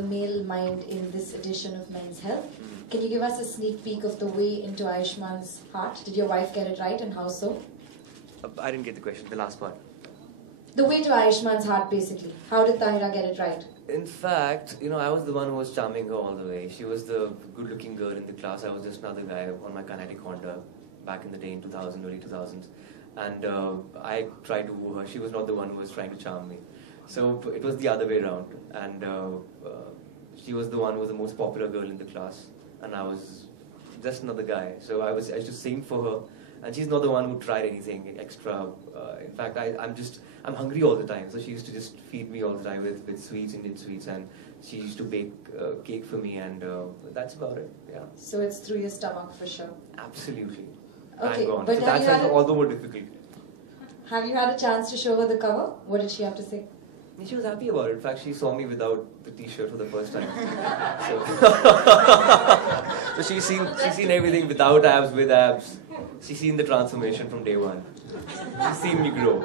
Male mind in this edition of Men's Health. Can you give us a sneak peek of the way into Ayushman's heart? Did your wife get it right, and how so? I didn't get the question, the last part. The way to Ayushman's heart, basically. How did Tahira get it right? In fact, I was the one who was charming her all the way. She was the good-looking girl in the class. I was just another guy on my kinetic Honda back in the day in 2000, early 2000s. And I tried to woo her. She was not the one who was trying to charm me. So it was the other way around. And she was the one who was the most popular girl in the class. And I was just another guy. So I was just singing for her. And she's not the one who tried anything extra. In fact, I'm hungry all the time. So she used to just feed me all the time with sweets, Indian sweets. And she used to bake cake for me. And that's about it, yeah. So it's through your stomach for sure? Absolutely. Okay, Bang on. but So that's all the more difficult. Have you had a chance to show her the cover? What did she have to say? She was happy about it. In fact, she saw me without the t-shirt for the first time. So she's seen everything without abs, with abs. She's seen the transformation from day one. She's seen me grow.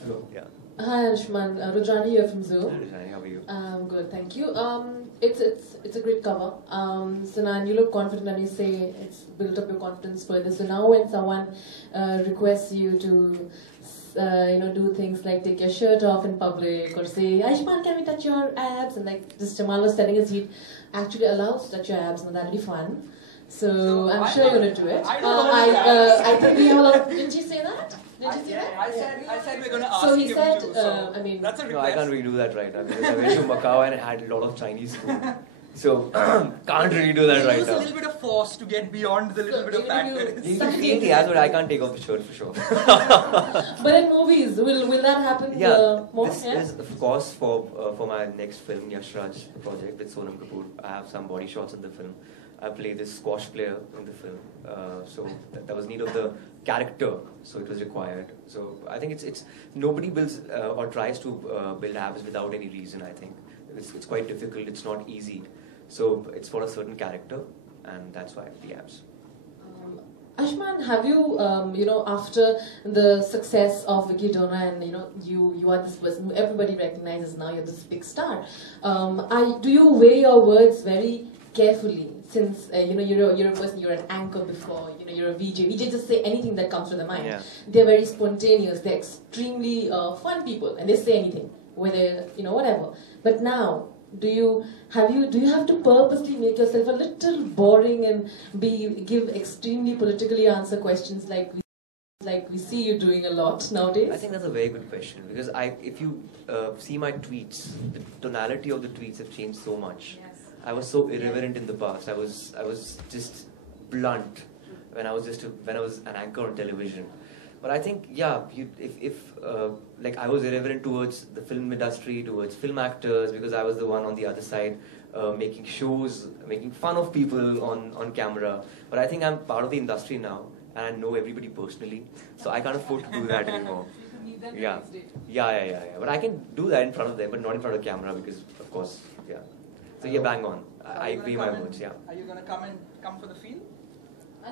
Hello. Yeah. Hi Ayushman, Rudrani here from Zoo. Hi Rudrani, how are you? Good, thank you. It's a great cover. So now you look confident and you say it's built up your confidence further. So now when someone requests you to do things like take your shirt off in public or say, Ayushman, can we touch your abs? And like just Jamal was telling us he'd actually allow us to touch your abs, and that'd be fun. So I'm sure you're going to do it. I think we have a lot of... Didn't you say that? I said we're going to ask so he him said, to. So that's a No, request. I can't really do that right now because I went to Macau and had a lot of Chinese food. So, can't really do that right Use a now. little bit of force to get beyond the little bit of fat there is. You can feel the abs, but I can't take off the shirt for sure. But in movies, will that happen more? This is of course for my next film, Yash Raj project with Sonam Kapoor. I have some body shots in the film. I play this squash player in the film, so that was need of the character, so it was required. So I think it's nobody builds or tries to build abs without any reason. I think it's quite difficult. It's not easy. So it's for a certain character, and that's why the abs. Ashman, have you, after the success of Vicky Dona and, you are this person who everybody recognizes now, you're this big star, do you weigh your words very carefully since, you're a person, you're an anchor before, you're a VJ. VJ just say anything that comes to their mind. Yeah. They're very spontaneous, they're extremely fun people, and they say anything, whether, whatever. But now, do you have to purposely make yourself a little boring and give extremely politically answer questions like we see you doing a lot nowadays? I think that's a very good question because if you see my tweets, the tonality of the tweets have changed so much. Yes. I was so irreverent in the past. I was just blunt when I was an anchor on television. But I think, yeah, if I was irreverent towards the film industry, towards film actors, because I was the one on the other side making shows, making fun of people on camera. But I think I'm part of the industry now, and I know everybody personally, so I can't afford to do that anymore. Yeah. But I can do that in front of them, but not in front of camera because, of course, yeah. So yeah, bang on. I weigh my words, yeah. Are you going to come for the field?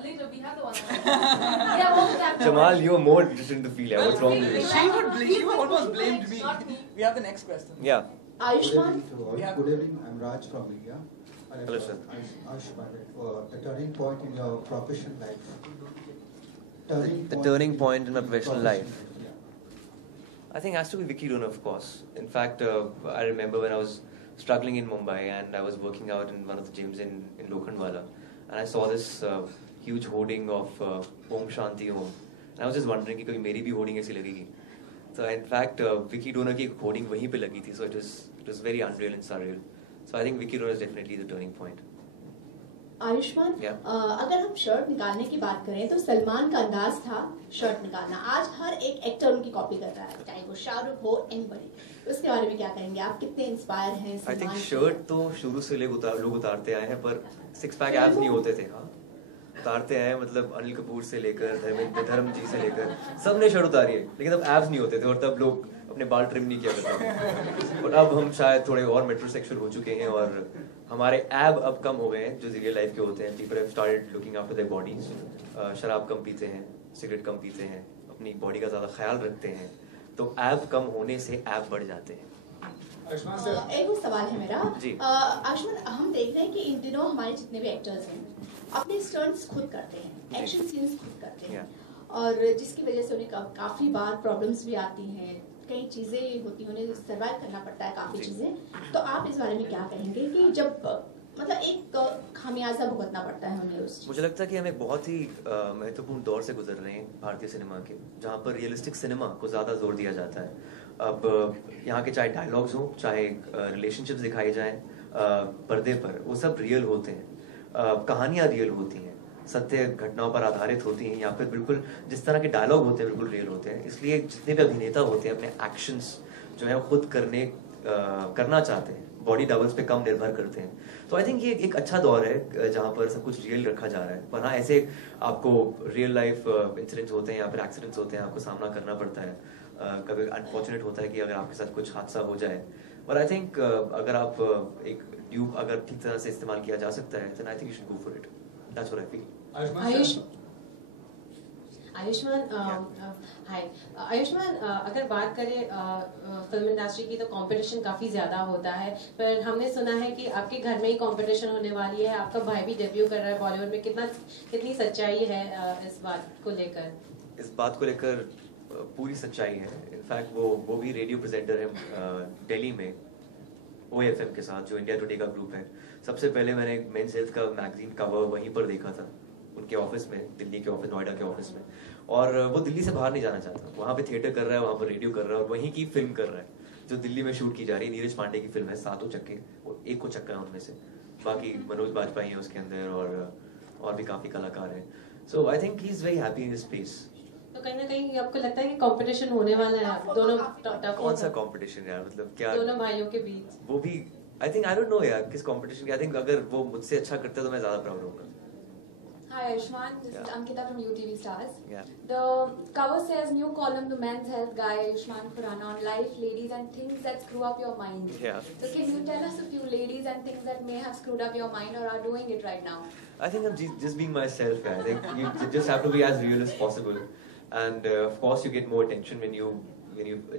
Later, we have the one. Yeah, all the time. Jamal, you're more interested in the field. What's wrong with you? She almost blamed me. We have the next question. Yeah. Ayushman? Good evening, I'm Raj from India. Hello, sir. Ayushman, the turning point in your professional life. The turning point in my professional life. Yeah. I think it has to be Vicky Dona, of course. In fact, I remember when I was struggling in Mumbai and I was working out in one of the gyms in Lokhandwala, and I saw this huge hoarding of Om Shanti Om. And I was just wondering कि कभी मेरी भी hoarding ऐसी लगेगी. So in fact, Vicky Dona की hoarding वहीं पे लगी थी. So it was very unreal and surreal. So I think Vicky Dona is definitely the turning point. Ayushman, अगर हम शर्ट निकालने की बात करें तो सलमान का अंदाज था शर्ट निकालना. आज हर एक एक्टर उनकी कॉपी कर रहा है, चाहे वो शाहरुख हो, एनीबडी. उसके बारे में क्या कहेंगे आप? कितने इंस्पायर हैं I think सलमान शर्ट तो शुरू से लोग उतारते आए हैं, पर सिक्स पैक एब्स नहीं होते थे. हाँ, उतारते हैं, मतलब अनिल कपूर से लेकर धर्म जी से लेकर सब ने शर्ट उतारी है, लेकिन तब एब्स नहीं होते थे और तब लोग अपने बाल ट्रिम नहीं किया करते थे. और अब हम शायद थोड़े और मेट्रोसेक्सुअल हो चुके हैं और हमारे एब अब कम हो गए हैं जो रियल लाइफ के होते हैं. People have started looking after their bodies. शराब कम पीते हैं, सिगरेट कम पीते हैं, अपनी बॉडी का ज़्यादा ख्याल रखते हैं, तो एब कम होने से एब बढ़ जाते हैं. एक वो सवाल है मेरा। आयुष्मान, हम देख रहे हैं कि इन दिनों हमारे जितने भी एक्टर्स हैं अपने स्टंट्स खुद करते हैं, एक्शन सीन्स खुद करते हैं, और जिसकी वजह से उन्हें काफी बार प्रॉब्लम्स भी आती हैं, कई चीजें होती हैं, उन्हें सर्वाइव करना पड़ता है काफी चीजें। तो आप इस बारे में क्या कहेंगे कि जब मतलब एक खामियाजा भुगतना पड़ता है हमें उस चीज़? मुझे लगता है कि हमें बहुत ही महत्वपूर्ण दौर से गुजर रहे हैं भारतीय सिनेमा के, जहाँ पर रियलिस्टिक सिनेमा को ज़्यादा जोर दिया जाता है। अब यहाँ के चाहे डायलॉग्स हों, चाहे रिलेशनशिप्स दिखाए जाएं पर्दे पर, वो सब रियल होते हैं, कहानियाँ रियल होती हैं, सत्य घटनाओं पर आधारित होती हैं, या फिर बिल्कुल जिस तरह के डायलॉग होते हैं बिल्कुल रियल होते हैं। इसलिए जितने भी अभिनेता होते हैं अपने एक्शंस जो है खुद करना चाहते हैं, बॉडी डबल्स पे कम निर्भर करते हैं। तो आई थिंक ये एक अच्छा दौर है जहाँ पर सब कुछ रियल रखा जा रहा है। पर हाँ, ऐसे आपको रियल लाइफ इंसिडेंट्स होते हैं या फिर एक्सीडेंट्स होते हैं, आपको सामना करना पड़ता है। कभी अनफॉर्चुनेट होता है कि अगर आपके साथ कुछ हादसा हो जाए, पर आई थिंक अगर आप एक ट्यूब अगर ठीक तरह से इस्तेमाल किया जा सकता है, then I think you should go for it. That's what I feel. Ayushmann, hi Ayushmann, अगर बात करें फिल्म इंडस्ट्री की तो कंपटीशन काफ़ी ज़्यादा होता है, पर हमने सुना है कि आपके घर में ही कंपटीशन होने वाली है, आपका भाई भी डेब्यू कर रहा है बॉलीवुड में। कितनी सच्चाई है इस बात को लेकर? इस बात को लेकर पूरी सच्चाई है। इनफैक्ट वो भी रेडियो प्रेजेंटर है दिल्ली में OFM के साथ, जो इंडिया टुडे का ग्रुप है। सबसे पहले मैंने मेंस हेल्थ का मैगजीन कवर वहीं पर देखा था, उनके ऑफिस में, दिल्ली के ऑफिस, नोएडा के ऑफिस में। और वो दिल्ली से बाहर नहीं जाना चाहता, वहाँ पे थिएटर कर रहा है, वहाँ पर रेडियो कर रहा है, और वहीं की फिल्म कर रहा है जो दिल्ली में शूट की जा रही है। नीरज पांडे की फिल्म है सातों चक्के, वो एक को चक्का है उनमें से, बाकी मनोज बाजपेयी है उसके अंदर, और भी काफी कलाकार हैं। So I think he is very happy in this space. तो कहीं ना कहीं आपको लगता है कि कंपटीशन होने वाला है दोनों? कौन सा कंपटीशन यार, मतलब क्या दोनों भाइयों के बीच? वो भी I think, I don't know यार किस कंपटीशन की। आई थिंक अगर वो मुझसे अच्छा करते तो मैं ज्यादा प्राउड होऊंगा। Hi Ayushman, this is Ankita from UTV Stars. Yeah. The cover says new column, the men's health guy Ayushman Khurrana on life, ladies and things that screw up your mind. Yeah. So can you tell us a few ladies and things that may have screwed up your mind or are doing it right now? I think I'm just being myself. I think you just have to be as real as possible, and of course you get more attention when you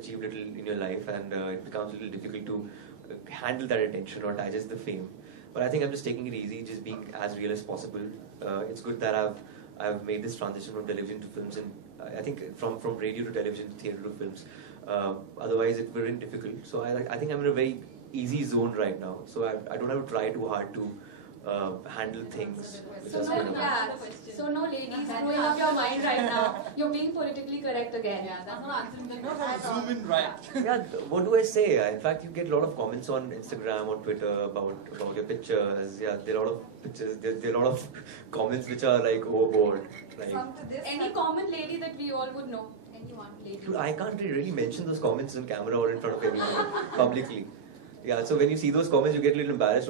achieve little in your life, and it becomes a little difficult to handle that attention or digest the fame. But I think I'm just taking it easy, just being as real as possible. It's good that I've made this transition from television to films, and I think from radio to television to theatre to films. Otherwise, it would have been difficult. So I think I'm in a very easy zone right now. So I don't have to try too hard to handle things. So no ladies screwing up your mind right now. You're being politically correct again. Yeah, that's not answering. Zoom in right. Yeah, what do I say? In fact, you get a lot of comments on Instagram or Twitter about your pictures. Yeah, there are a lot of pictures. There are a lot of comments which are like overboard. Like, any common lady that we all would know? Anyone lady? Dude, I can't really mention those comments on camera or in front of everyone publicly. Yeah, so when you see those comments, you get a little embarrassed.